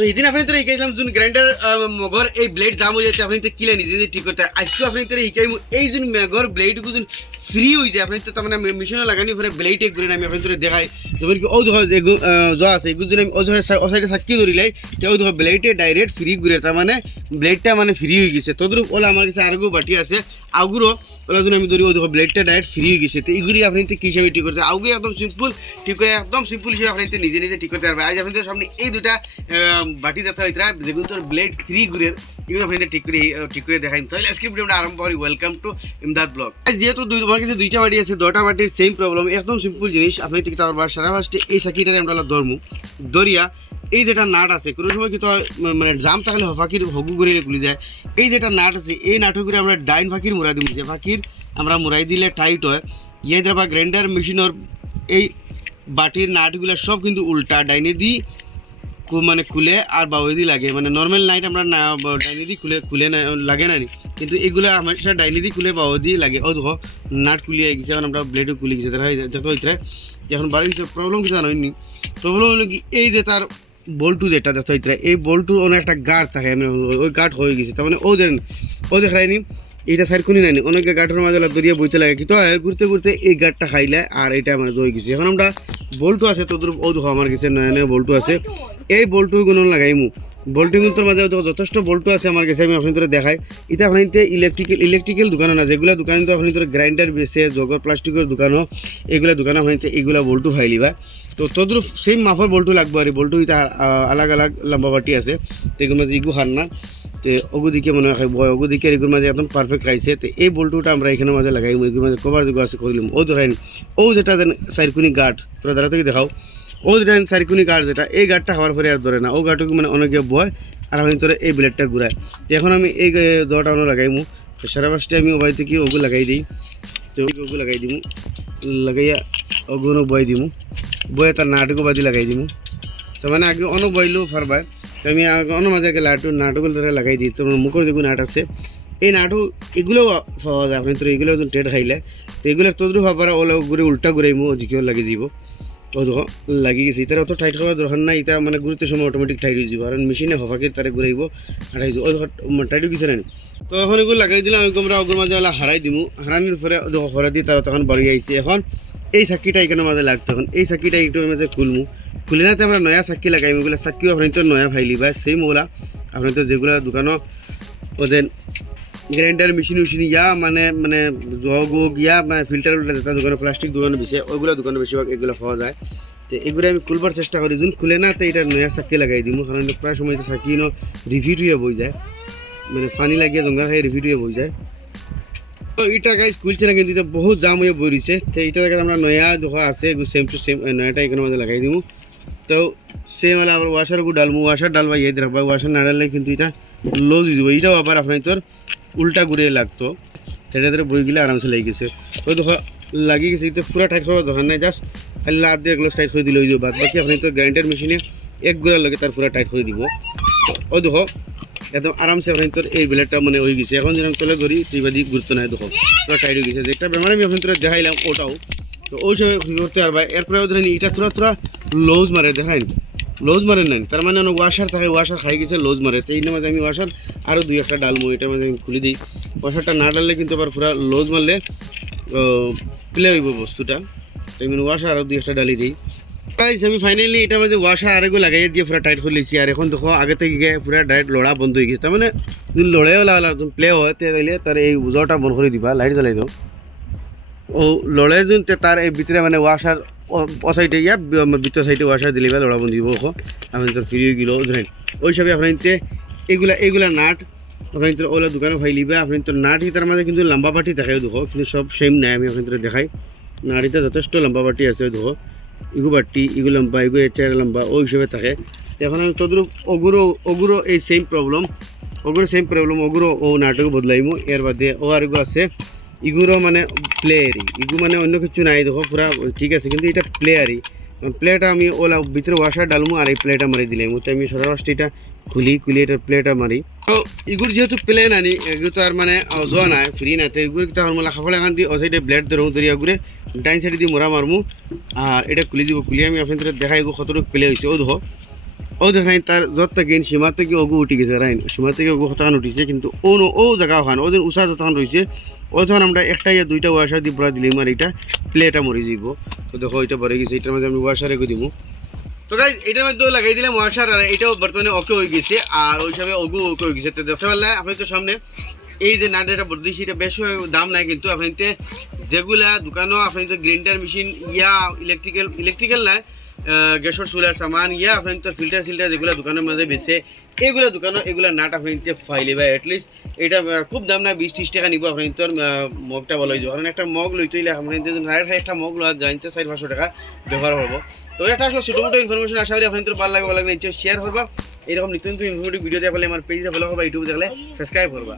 তো এদিন আপনি তো শিকাইছিলাম যোন গ্ৰাইণ্ডাৰ মগৰ এই ব্লেড জাম হৈ যায় আপনি তো কিলে নিজে নিজে ঠিক করতে আজকে আপনি তো শিকাইমু এই যোন মগৰ ব্লেডকু যোন ফ্রি হয়ে যায় আপনি তো তার মানে মেশিনে লাগানি পরে ব্লেড এক ঘুরে আমি আপনি তো দেখাই যেমন কি ও দেখো যা আছে এগুলো যদি আমি ও সাইডে সাক্ষী ধরিলাই তো ও দেখো ব্লেডে ডাইরেক্ট ফ্রি ঘুরে তার মানে ব্লেডটা মানে ফ্রি হয়ে গেছে তদ্রুপ ওলা আমার কাছে আরও বাটি আছে আগুরও ওলা যদি আমি ধরি ও দেখো ব্লেডটা ডাইরেক্ট ফ্রি হয়ে গেছে তো এইগুলি আপনি তো কী হিসাবে ঠিক করতে আগে একদম সিম্পল ঠিক করে একদম সিম্পল হিসেবে আপনি নিজে নিজে ঠিক করতে পারবেন আজ আপনাদের সামনে এই দুটা বাটি দেখা হইতরা যেগুলো তোর ব্লেড ফ্রি ঘুরে এগুলো আপনি ঠিক করে দেখাই তাহলে আজকে ভিডিওটা আরম্ভ করি ওয়েলকাম টু ইমদাদ ব্লগ যেহেতু আমার কাছে দুইটা বাটি আছে দুটা বাটির সেম প্রবলেম একদম সিম্পল জিনিস আপনি ঠিক তারপর সারা ফার্স্টে এই সাকিটারে আমরা ধরমু দরিয়া এই যেটা নাট আছে কোনো সময় কিন্তু মানে জাম থাকলে ফাঁকির হগু করে খুলে যায় এই যেটা নাট আছে এই নাটক করে আমরা ডাইন ফাঁকির মোড়াই দিব যে ফাঁকির আমরা মোড়াই দিলে টাইট হয় ইয়ে বা গ্রাইন্ডার মেশিনের এই বাটির নাটগুলো সব কিন্তু উল্টা ডাইনে দি মানে খুলে আর বাউই দি লাগে মানে নর্মাল নাইট আমরা ডাইনে দি খুলে লাগে না কিন্তু এগুলো আমার সাথে ডাইনে দি খুলে বাউই দি লাগে ও দেখো নাট খুলিয়ে গেছে এখন আমরা ব্লেডও খুলে গেছে দেখো ওইটাই এখন বাড়ি প্রবলেম কিছু জানোনি প্রবলেম হলো কি এই যে তার বল্টু যেটা দেখো ওইটাই এই বল্টুর অনেক একটা গার্ড থাকে ওই গার্ড হয়ে গেছে তার মানে ও দেখায়নি এইটা সাইড খুনি নাইনি অনেকে গাঁটের মাঝে দরিয়া বইতে লাগে কিন্তু ঘুরতে ঘুরতে এই গাঁটটা খাইলে আর এটা মানে দই গেছে এখন আমরা বল্টু আছে তোদের ও দেখো আমার কাছে নয়া নয়া বল্টু আছে এই বল্টুগুলো লাগাইমু বল্টুগুলোর মাঝে যথেষ্ট বল্টু আছে আমার কাছে আমি আপনাদের দেখাই এটা আপনি ইলেকট্রিক্যাল দোকানও না যেগুলো দোকানে তো আপনি গ্রাইন্ডার বেছে জগর প্লাস্টিকের দোকানও এগুলো দোকানে আপনি এইগুলো বল্টু খাইলিবা তো তোদের সেম মাফার বল্টু লাগবে আর বল্টু এটা আলাগ আলাগ লম্বা বাটি আছে তো এগুলো মাঝে ইগু খান না তো ওগুদিকে মনে হয় বয় ওগুদিকে এগুলোর মাঝে একদম পারফেক্ট খাইছে তো এই বল্টুটা আমরা এখানে মাঝে লাগাই এগুলোর মাঝে কভার যোগ আছে করিলাম ও ধরেন ও যেটা যেন চারিকুনি গাঠ তোরা দ্বারা থেকে দেখাও ও যেটা চারিকুনি গাঠ যেটা এই গাঠটা খাওয়ার পরে আর ধরে না ও গাঠকে মানে অনেকে বয় আর আমি তোরা এই ব্লেডটা ঘুরায় তো এখন আমি এই জটা অন্য লাগাইমু তো সারা পাশে আমি ওবাই থেকে ওগু লাগাই দিই তো ওগু লাগাই দিমু লাগাইয়া ওগুলো বয় দিমু বয়ে তার নাটকও বাদি লাগাই দিমু তো মানে আগে অন্য বইলেও ফারবায় তো আমি অন্য মাঝে আগে নাটকগুলো ধরে লাগাই দিই তো মুখের যেগুলো নাট আছে এই নাটক এগুলোও পাওয়া যায় আপনি তো এগুলো যখন টেট খাইলে তো এগুলো তোদের ভাবার ওলা ঘুরে উল্টা ঘুরাইমু ওদিকেও লাগিয়ে যাব ও দেখো লাগিয়ে গেছে এটা অত টাইট করার দরকার নাই এটা মানে গুরুত্বের সময় অটোমেটিক টাইট হয়ে যাব কারণ মেশিনে হফাকির তারে ঘুরাইব হারাই যাব ও দেখো টাইট গেছে না তো এখন এগুলো লাগাই দিলাম আমরা ওগুলোর মাঝে ওলা হারাই দিমু হারানোর পরে দেখো হরা দিয়ে তারা তখন বাড়ি আইছে এখন এই সাক্ষীটা এখানে মাঝে লাগতো এখন এই সাক্ষীটা একটু মাঝে খুলমু খুলে নাতে আমরা নয়া সাক্ষী লাগাইমু এগুলো সাক্ষীও আপনি তো নয়া ফাইলি বা সেই মোলা আপনি তো যেগুলো দোকানও ওদের গ্রাইন্ডার মেশিন ইয়া মানে জগ ইয়া মানে ফিল্টার যেটা দোকানে প্লাস্টিক দোকানে বেশি ওইগুলো দোকানে বেশিরভাগ এগুলো পাওয়া যায় তো এগুলো আমি খুলবার চেষ্টা করি যখন খুলে না তো এটা নয়া সাক্ষী লাগাই দিমু কারণ প্রায় সময় তো সাক্ষী রিফিট হয়ে বই যায় মানে পানি লাগিয়ে জঙ্গা খাই রিফিট হয়ে বই যায় তো এটা গাইজ খুলছে না কিন্তু এটা বহুত জাম হয়ে বই রয়েছে তো এটা জায়গায় আমরা নয়া দেখা আছে সেম টু সেম নয়াটা এখানে মাঝে লাগাই দিমু তো সেম হলে আবার ওয়াশারও ডালমু ওয়াশার ডালবা ইয়ে রাখবা ওয়াশার না ডাললে কিন্তু এটা লুজ হয়ে যাব এটাও আবার আপনার তোর উল্টা ঘুরে লাগতো সেটা ধরে বই গেলে আরামসে লেগে গেছে ওই দেখো লাগিয়ে গেছে কিন্তু পুরো টাইট করার দরকার নাই জাস্ট খালি লাদ দিয়ে এগুলো টাইট করে দিলে হয়ে যাবে বাদ বাকি আপনি তো গ্রাইন্ডার মেশিনে এক গোড়ার লগে তার পুরো টাইট করে দিব ওই দেখো একদম আরামসে আপনি তোর এই ব্লেডটা মানে হয়ে গেছে এখন যেরকম তোলে ধরি তুই বাদি গুরুত্ব নাই দেখো পুরো টাইট হয়ে গেছে যেটা বেমার আমি আপনি তোরা দেখাইলাম ওটাও তো ওই সব করতে পারবা এরপরেও ধরেন এটা তোরা লুজ মারে দেখাইন লুজ মারে নাই তার মানে ওয়াশার থাকে ওয়াশার খাই গেছে লুজ মারে তো এই মাঝে আমি ওয়াশার আরও দুই একটা ডালমো এটার মাঝে আমি খুলে দিই ওয়াশারটা না ডাললে কিন্তু আবার পুরো লুজ মারলে প্লে হইব বস্তুটা তো আমি ওয়াশার আরও দুই একটা ডালি দিই তাই আমি ফাইনালি এটার মাঝে ওয়াশার আরেকও লাগাই দিয়ে পুরো টাইট করে লিখছি আর এখন দেখো আগে থেকে গিয়ে পুরো ডাইরেক্ট লড়া বন্ধ হয়ে গেছে তার মানে যদি লড়াইও লাগলা প্লে হয় তাহলে তার এই উজরটা বন্ধ করে দিবা লাইট জ্বালাই দাও ও লড়াই যোন তার এই ভিতরে মানে ওয়াশার ও সাইডে গিয়া ভিতর সাইডে ওয়াশার দিলে লড়া বন্ধ দিব আপনি তোর ফ্রি হয়ে গেল ধরেন ওই হিসাবে আপনার এগুলা নাট আপনি তোর ওলা দোকানে ফাইলিবা আপনি তোর নাট তার মাঝে কিন্তু লম্বা বাটি দেখাই দেখো কিন্তু সব সেম নাই আমি আপনার দেখাই নাড়িতে যথেষ্ট লম্বা বাটি আছে দেখো ইগু বাটি ইগু লম্বা ইগু এচার লম্বা ওই হিসেবে থাকে এখন আমি তোদের ওগুরো এই সেম প্রবলেম ওগুরো ও নাটক বদলাইমু এর বাদে ও আর আছে ইগুরো মানে প্লেয়ারি ইগু মানে অন্য কিছু নাই দেখো পুরা ঠিক আছে কিন্তু এটা প্লেয়ারি প্লেটা আমি ওলা ভিতরে ওয়াশার ডালমু আর এই প্লেটা মারি দিলাম তো আমি সরাসরি এটা খুলি এটার প্লেটা মারি তো ইগুর যেহেতু প্লে নানি এগুলো তো আর মানে অজোয়া নাই ফ্রি না তো এগুলো হরমালা খাফলে এখান দিয়ে ও সাইডে ব্লেড ধরিয়া ঘুরে ডাইন সাইডে দিয়ে মোড়া মারমু আর এটা খুলি দিব খুলি আমি আপনাদের দেখাই এগুলো কতটুকু প্লে হয়েছে ও দেখো ও দেখাই তার যত থেকে সীমা থেকে ওগু উঠি গেছে রাইন সীমা থেকে ওগু হতান উঠিছে কিন্তু ও জায়গা ওখান ওদের উষা যতক্ষণ রয়েছে ও তখন আমরা একটা ইয়া দুইটা ওয়াশার দিয়ে পুরা দিলাম আর এটা প্লেটা মরে যাইব তো দেখো এটা ভরে গেছে এটার মধ্যে আমি ওয়াশার এগো দিব তো গাইজ এটার মধ্যে লাগাই দিলাম ওয়াশার আর এটাও বর্তমানে ওকে হয়ে গেছে আর ওই হিসাবে ওগু ওকে হয়ে গেছে তো দেখতে পারলে আপনি তো সামনে এই যে নাটটা বদলিছি এটা বেশ দাম নাই কিন্তু আপনি যেগুলা দোকানও আপনি তো গ্রাইন্ডার মেশিন ইয়া ইলেকট্রিক্যাল নাই গ্যাসের চুলার সামান ইয়া আপনি তো ফিল্টার যেগুলো দোকানের মাঝে বেছে এগুলো দোকানও এগুলো নাট আপনি ফাইলে বা অ্যাটলিস্ট এটা খুব দাম না 20-30 টাকা নিব আপনি তোর মগটা বলা হয়ে যাবে কারণ একটা মগ লইতে হইলে আপনি একটা মগ লওয়া জানতে 400-500 টাকা ব্যবহার হবো তো এটা আসলে ছোটো মোটো ইনফরমেশন আশা করি আপনার ভালো লাগবে নিশ্চয় শেয়ার করবা এরকম নিত্য নতুন ইনফরমেটিভ ভিডিও দেখলে আমার পেজে ফলো করবা ইউটিউবে দেখলে সাবস্ক্রাইব করবা।